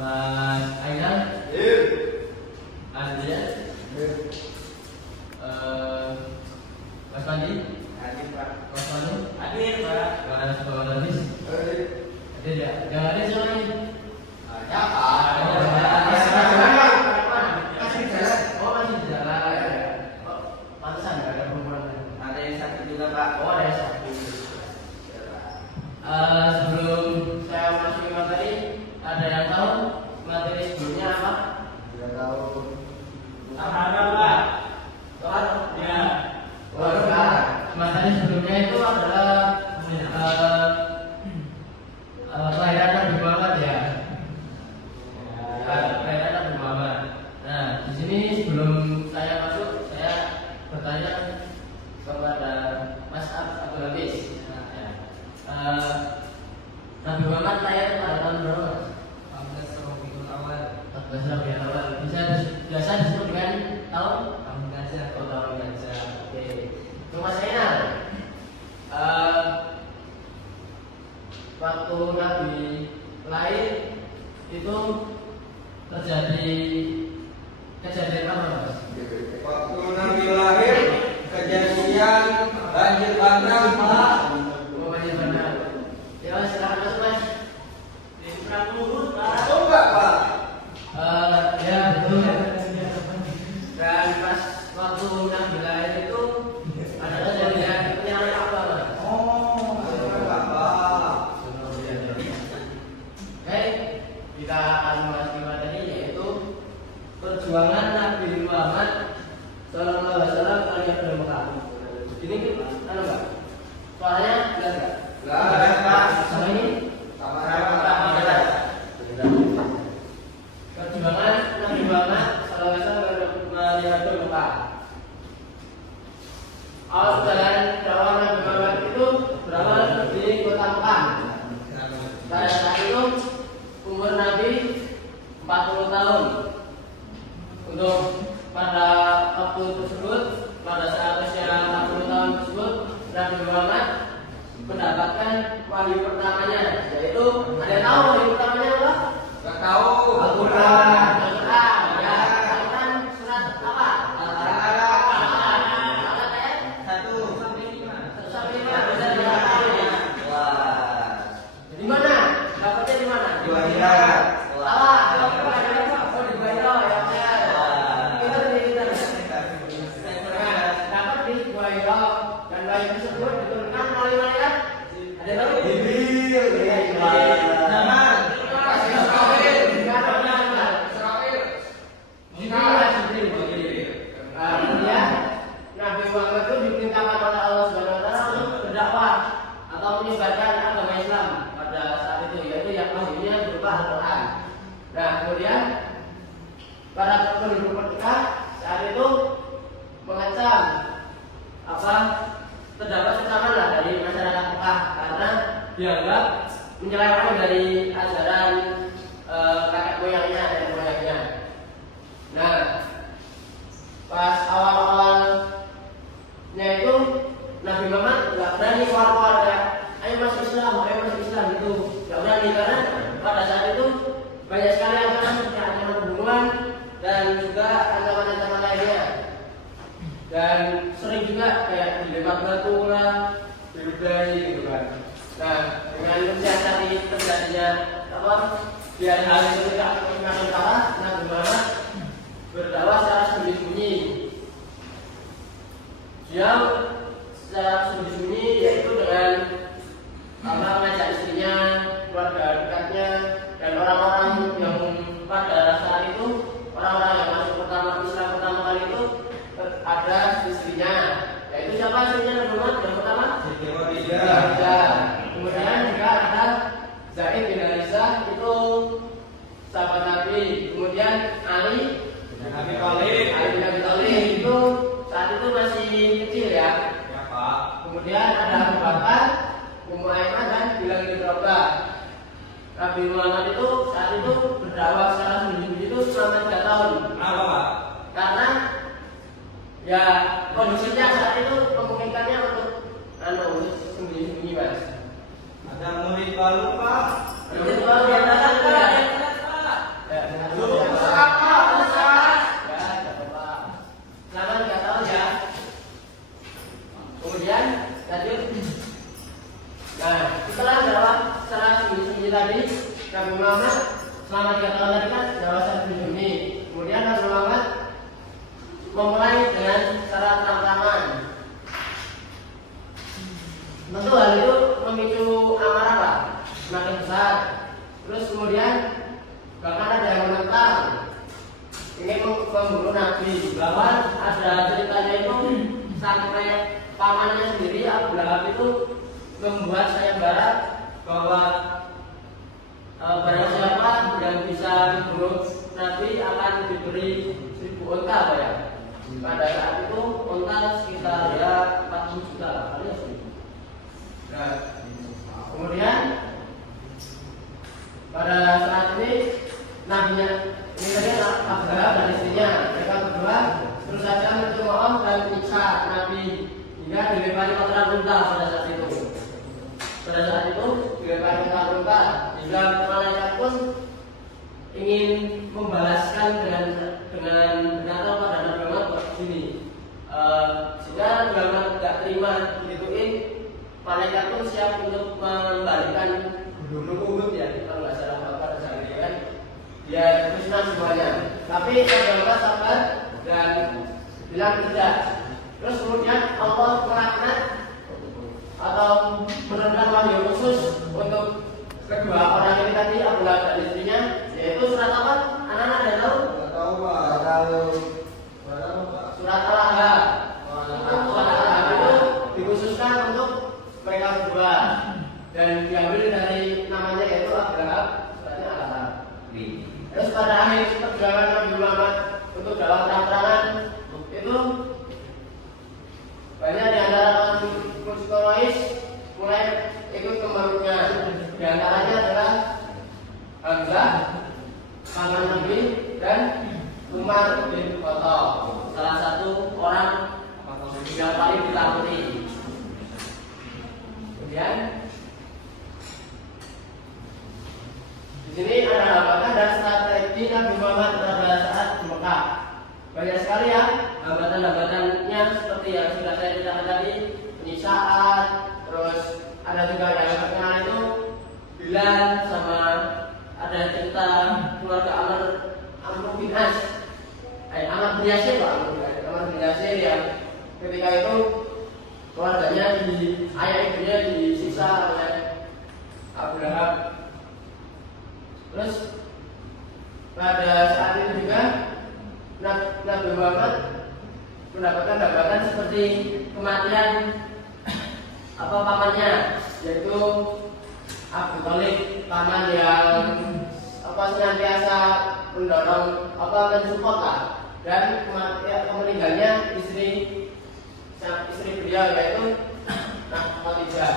Mas Aidan, Andrea, Mas Pandi, Mas Manu, Mas Bawaris, ada ya? Yang ada siapa lagi? Masih di jalan. Pantesan nggak ada perempuan. Ada yang sakit juga Pak. Oh, ada satu. Sebelum saya masuk ke materi, ada yang tahu materi sebelumnya apa? Tidak tahu. Apa Pak? Tuhan? Ya. Materi sebelumnya itu adalah kelahiran Nabi Muhammad ya. Kelahiran Nabi Muhammad. Nah, di sini sebelum saya masuk, saya bertanya kepada Mas Abdul Hafiz. Nabi Muhammad lahir pada tahun berapa? 14 Rabiul Awal. 14 Rabiul Awal. Biasa disebut dengan tahun Gajah. tahun gajah. Oke. Untuk Mas Ainal, waktu Nabi lahir itu terjadi kejadian apa Mas? Waktu Nabi lahir kejadian banjir bandang Pak. Banjir bandang. Ya silakan masuk Mas. Oh enggak Pak. Ya betul. Dan pas waktu Nabi lahir itu ada kejadian penyakit apa Mas? Oh, enggak Pak. Baik, kita akan membahas materi yaitu perjuangan Nabi Muhammad Sallallahu Alaihi Wasallam ke Mekah. Ini kan Pak? Soalnya jelas nggak? Enggak Pak. Sama ini? Sama Jelas. Perjuangan Nabi Muhammad Sallallahu Alaihi Wasallam ke Mekah. Awal jalan dakwah Nabi Muhammad itu berawal di kota Mekah. Pada saat itu umur Nabi 40 tahun. Untuk pada waktu tersebut, pada saat usia 40 tahun tersebut, Nabi Muhammad mendapatkan wahyu pertamanya, yaitu ada yang tahu wahyu pertamanya apa? Enggak tahu. Al-Quran. Al-Quran. Ya, Al-Quran surat apa? Satu. 1 sampai 5 bisa dikatakan ya. Wah. Di mana? Dapatnya di mana? Di Wahira. Salah. Oh, di Bairo ya. Dapat di Bairo dan bayi tersebut diturunkan melalui malaikat. Ada tahu? Jibril. Nama. Kemudian Nabi Muhammad itu diperintahkan oleh Allah Subhanahu Wa Taala untuk berdakwah atau menyebarkan agama Islam pada saat itu, yaitu yang wahyunya berupa Al-Quran. Nah, kemudian para penduduk Mekah saat itu mengecam terdapat kecaman lah dari masyarakat Mekah karena dianggap menyelewengkan dari ajaran kakek moyangnya dan moyangnya. Nah, pas awal-awalnya itu Nabi Muhammad nggak berani keluar ya, ayo masuk Islam gitu, nggak berani karena pada saat itu banyak sekali ancaman seperti ancaman pembunuhan dan juga ancaman-ancaman lainnya, dan sering juga kayak dilempar batu lah, diludahi gitu kan. Nah, dengan mensiasati terjadinya biar hal itu tidak semakin parah, Nabi Muhammad berdakwah secara sembunyi-sembunyi. Dia secara sembunyi-sembunyi yaitu dengan mengajak istrinya, keluarga dekatnya, dan orang-orang yang pada saat itu, orang-orang yang masuk Islam pertama kali itu ada istrinya, yaitu siapa istrinya Nabi Muhammad yang pertama? Khadijah. Kemudian juga ada Zaid bin Harisah, itu sahabat Nabi. Kemudian Ali bin Abi Thalib itu saat itu masih kecil ya. Ya Pak. Kemudian ada Abu Bakar, Ummu Aiman dan Bilal bin Rabah. Nabi Muhammad itu saat itu berdakwah secara sembunyi-sembunyi itu selama 3 tahun. Kenapa Pak? Karena ya kondisinya saat itu memungkinkannya untuk sembunyi-sembunyi Mas. Ada murid baru Pak. Murid baru yang datang ya. kan Jawa Juni. Kemudian Nabi Muhammad memulai dengan cara terang-terangan. Tentu hal itu memicu amarah Pak, semakin besar. Terus kemudian bahkan ada yang menentang, ingin membunuh Nabi. Bahwa ada ceritanya itu sampai pamannya sendiri Abu Lahab itu membuat sayembara bahwa barang siapa yang bisa membunuh Nabi akan diberi 1000 unta Pak ya. Pada saat itu unta sekitar ya 40 juta alias. Nah, kemudian pada saat ini Nabi ini tadi Abu Lahab dan istrinya, mereka berdua terus saja mencemooh dan menyiksa Nabi hingga dilempari kotoran unta pada saat itu. Pada saat itu dilempari kotoran unta hingga malaikat pun ingin membalaskan dengan berkata pada Nabi Muhammad sini. Jika Nabi Muhammad tidak terima gituin, malaikat pun siap untuk membalikan gunung Uhud ya, kalau nggak salah pada saat ini kan. Ya musnah semuanya. Tapi Nabi Muhammad sabar dan bilang tidak. Terus kemudian Allah melaknat atau menurunkan wahyu khusus untuk kedua orang ini tadi, Abu Lahab dan istrinya, yaitu surat apa? Anak-anak ada tahu? Nggak tahu Pak. Nggak tahu. Surat Al-Ahzab. Surat Al-Ahzab itu dikhususkan untuk mereka berdua dan diambil dari namanya yaitu Abu Lahab, suratnya Al-Ahzab. Terus pada akhir perjalanan Nabi Muhammad untuk dakwah terang-terangan itu banyak di antara musyrik Quraisy mulai ikut ke Maruknya. Di antaranya adalah Hamzah, paman Nabi, dan Umar bin Khattab, salah satu orang yang paling ditakuti. Kemudian di sini ada hambatan dan strategi Nabi Muhammad pada saat di Mekah. Banyak sekali ya hambatan-hambatannya seperti yang sudah saya ceritakan tadi, penyiksaan, terus ada juga yang terkenal itu Bilal, sama ada cerita keluarga Amr bin As, Amr bin Yasir Pak, Amr bin Yasir yang ketika itu keluarganya ayah ibunya disiksa oleh Abu Lahab. Terus pada saat itu juga Nabi Muhammad mendapatkan hambatan seperti kematian pamannya, yaitu Abu Thalib, paman yang senantiasa mendorong mensupport lah, dan meninggalnya istri beliau yaitu Khadijah.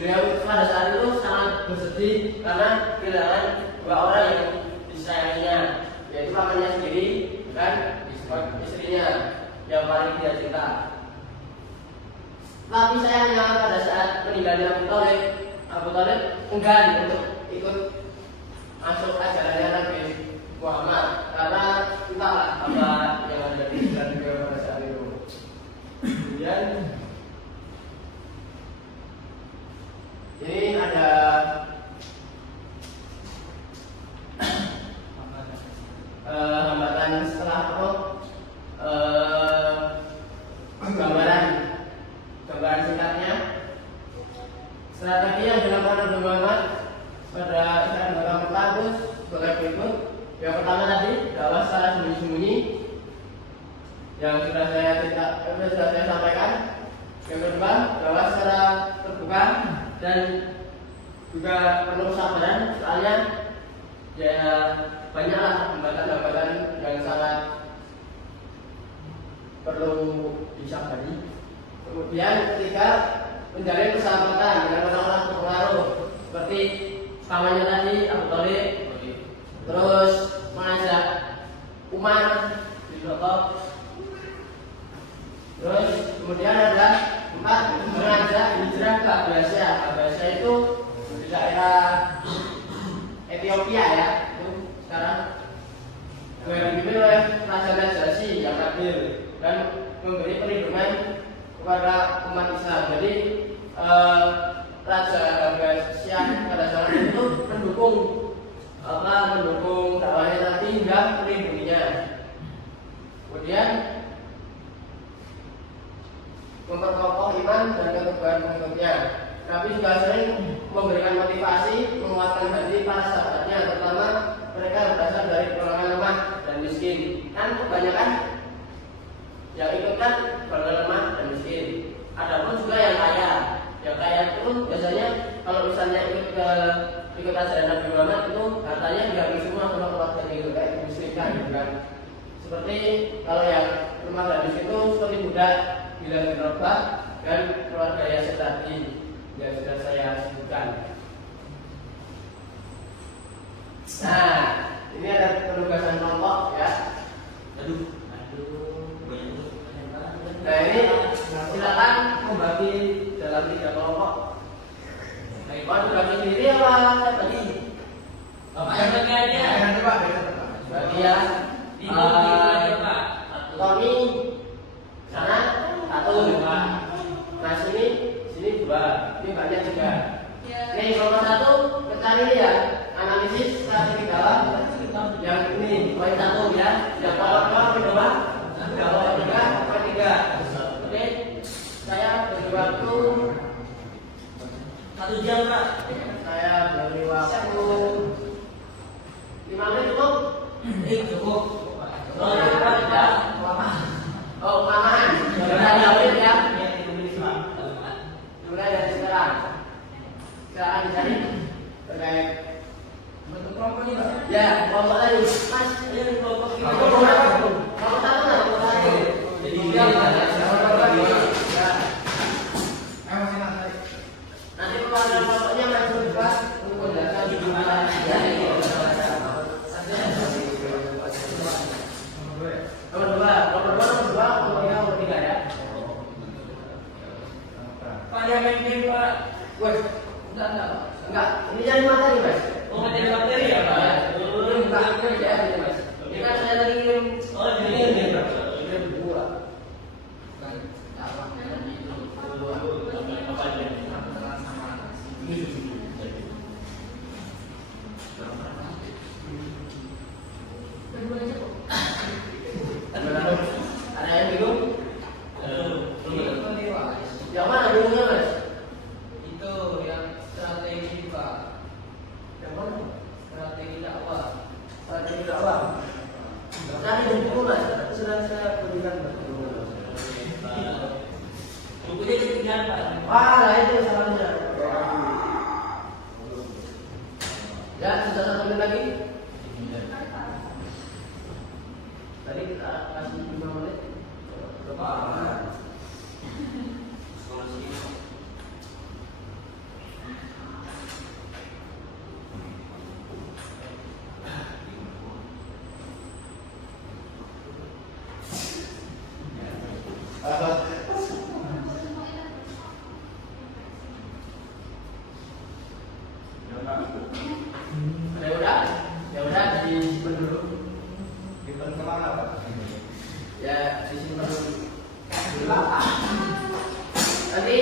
Beliau pada saat itu sangat bersedih karena kehilangan dua orang yang disayanginya, yaitu pamannya sendiri dan istrinya yang paling dia cinta. Tapi sayangnya pada saat meninggalnya Abu Thalib enggan untuk ikut masuk ajarannya Nabi Muhammad karena entahlah apa yang ada di dalam beliau pada saat itu. Kemudian ini ada hambatan setelah gambaran singkatnya strategi yang dilakukan Nabi Muhammad pada saat dalam Mekah itu sebagai berikut. Yang pertama tadi dakwah secara sembunyi-sembunyi yang sudah saya sampaikan. Yang kedua dakwah secara terbuka dan juga perlu kesabaran, soalnya ya banyaklah hambatan-hambatan yang sangat perlu disabari. Kemudian ketiga, menjalin persahabatan dengan orang-orang berpengaruh seperti pamannya tadi Abu Thalib, terus mengajak Umar bin Khattab, terus kemudian ada 4, mengajak hijrah ke Abbasiyah. Abbasiyah itu di daerah Ethiopia ya, itu sekarang dipimpin oleh Raja Najasyi yang adil dan memberi perlindungan kepada umat Islam. Jadi Raja Abbasiyah pada zaman itu mendukung Nabi Muhammad itu hartanya dibagi semua sama keluarganya gitu, kayak dimiskinkan gitu kan. Seperti kalau yang rumah gadis itu seperti budak Bilal bin Rabah dan keluarga Yasir tadi yang sudah saya sebutkan. Nah, ini ada penugasan kelompok ya. Nah ini silakan membagi dalam 3 kelompok. Mau bagi sendiri apa tadi? Bapak yang bagi aja. Bagi ya. Tony sana 1, 2. Nah sini 2. Ini banyak juga. Ini nomor 1 mencari ya. Analisis strategi dalam yang ini poin 1 ya. Yang poin 2 poin 2. Yang poin 3 poin 3. Oke. Saya beri waktu 1 jam, Pak. Saya beri waktu 5 menit cukup? Cukup. Oh, ya. Oh, kelamaan. Sudah jawab ya. Mulai dari sekarang. Silakan dicari terkait Bentuk kelompok ini, Pak. ya kelompok tadi. Mas, ini kelompok kita. Kelompok 1 nah, kelompok 1. Jadi ya. Nanti keluarga kelompoknya maju depan untuk menjelaskan gimana nomor 2 ya. Pak, yang main game, Pak. Wes, enggak. Ini jadi materi, Mas. Oh, materi materi ya, Pak. Ini bukan materi ya, ini, Mas. Ini kan saya lagi kirim. Oh, ini. Ini berdua. Ada yang bingung? Yang mana bingungnya, Mas? Itu yang strategi, Pak. Yang mana? Strategi dakwah. Strategi dakwah. Cari buku, Mas. Sudah saya berikan, Mas. Bukunya ketinggalan, Pak. Wah, nah itu salahnya. Ya, sudah 1 menit lagi. Tadi kita kasih 5 menit. Berapa? Ya udah disimpan dulu. Simpan kemana, Pak? Ya disimpan dulu. Nanti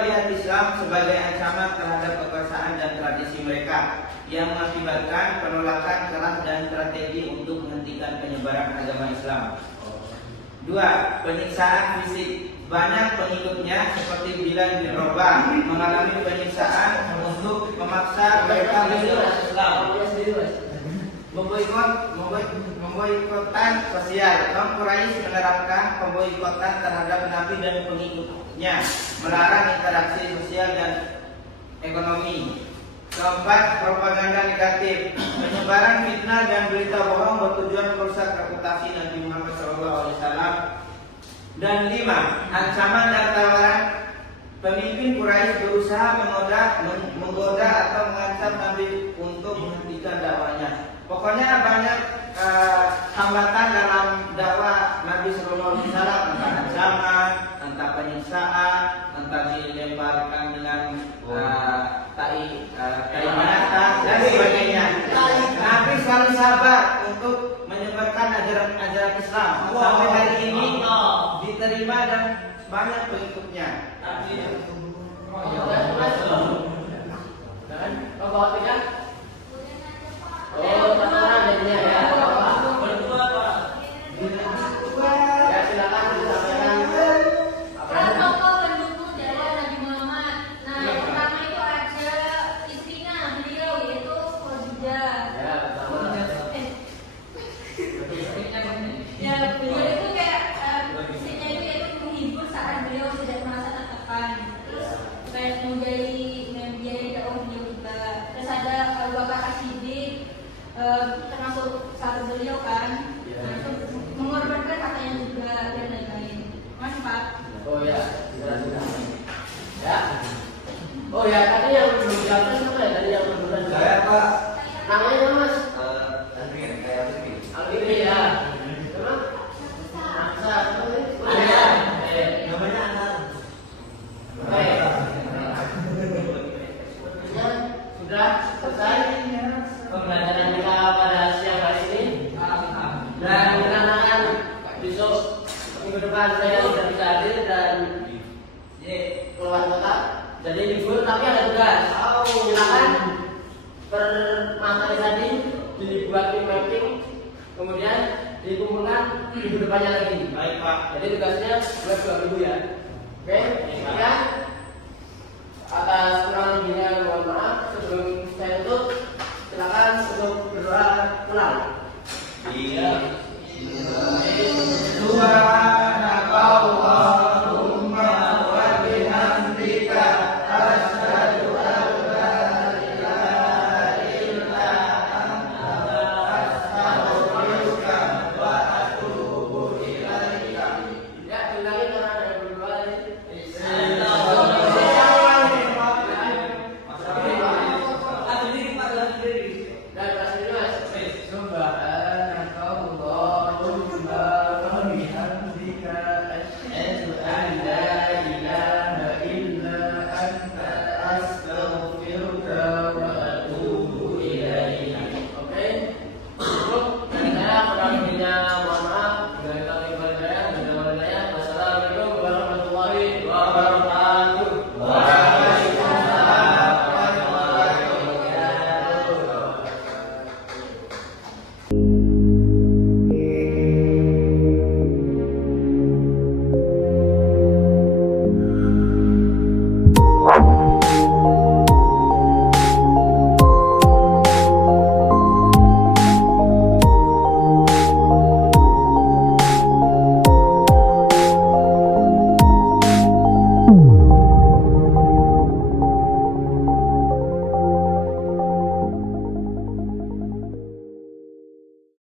melihat Islam sebagai ancaman terhadap kekuasaan dan tradisi mereka yang mengakibatkan penolakan keras dan strategi untuk menghentikan penyebaran agama Islam. 2. Penyiksaan fisik. Banyak pengikutnya seperti Bilal bin Rabah mengalami penyiksaan untuk memaksa mereka masuk Islam. Memboikotan sosial. Kaum Quraisy menerapkan pemboikotan terhadap Nabi dan pengikutnya, melarang interaksi sosial dan ekonomi. Keempat, propaganda negatif. Penyebaran fitnah dan berita bohong bertujuan merusak reputasi Nabi Muhammad SAW. Dan 5, ancaman dan tawaran. Pemimpin Quraisy berusaha menggoda atau mengancam Nabi untuk menghentikan dakwahnya. Pokoknya banyak hambatan dalam dakwah Nabi SAW, entah ancaman, entah penyiksaan, entah dilemparkan dengan tai binatang dan sebagainya. Nabi selalu sabar untuk menyebarkan ajaran Islam sampai hari ini diterima dan banyak pengikutnya. Oh, samaran jadinya ya. Berdua Pak. Ya silakan disampaikan apa Para yang tokoh pendukung dakwah Nabi Muhammad. Nah, yang pertama itu ada istrinya beliau yaitu Khadijah. ya pertama. Ya, beliau itu kayak istrinya itu yaitu menghibur saat beliau tidak merasa tertekan. Terus kayak membiayai dakwah beliau juga. Terus ada Abu Bakar As-Siddiq, termasuk sahabat beliau kan. Nah, itu mengorbankan katanya juga dan lain-lain. Mas Pak. Oh ya, sudah. Ya. Oh ya, tadi yang belum dijelaskan siapa ya? Tadi yang belum dijelaskan. Saya Pak. Namanya apa, Mas? Andri, kayak Andri. Alvin ya. Memang? Naksa, apa nih? Ada. Namanya Anak. Oke. Ya, sudah selesai pembelajaran kita pada siang hari ini. Dan dikarenakan besok minggu depan saya tidak bisa hadir dan keluar kota, jadi libur tapi ada tugas. Silakan per materi tadi dibuat mapping, kemudian dikumpulkan minggu depannya lagi. Baik Pak. Jadi tugasnya buat 2 minggu ya. Oke, ya. Atas kurang lebihnya mohon maaf. Sebelum saya tutup, silakan untuk berdoa pulang. Iya. Dua.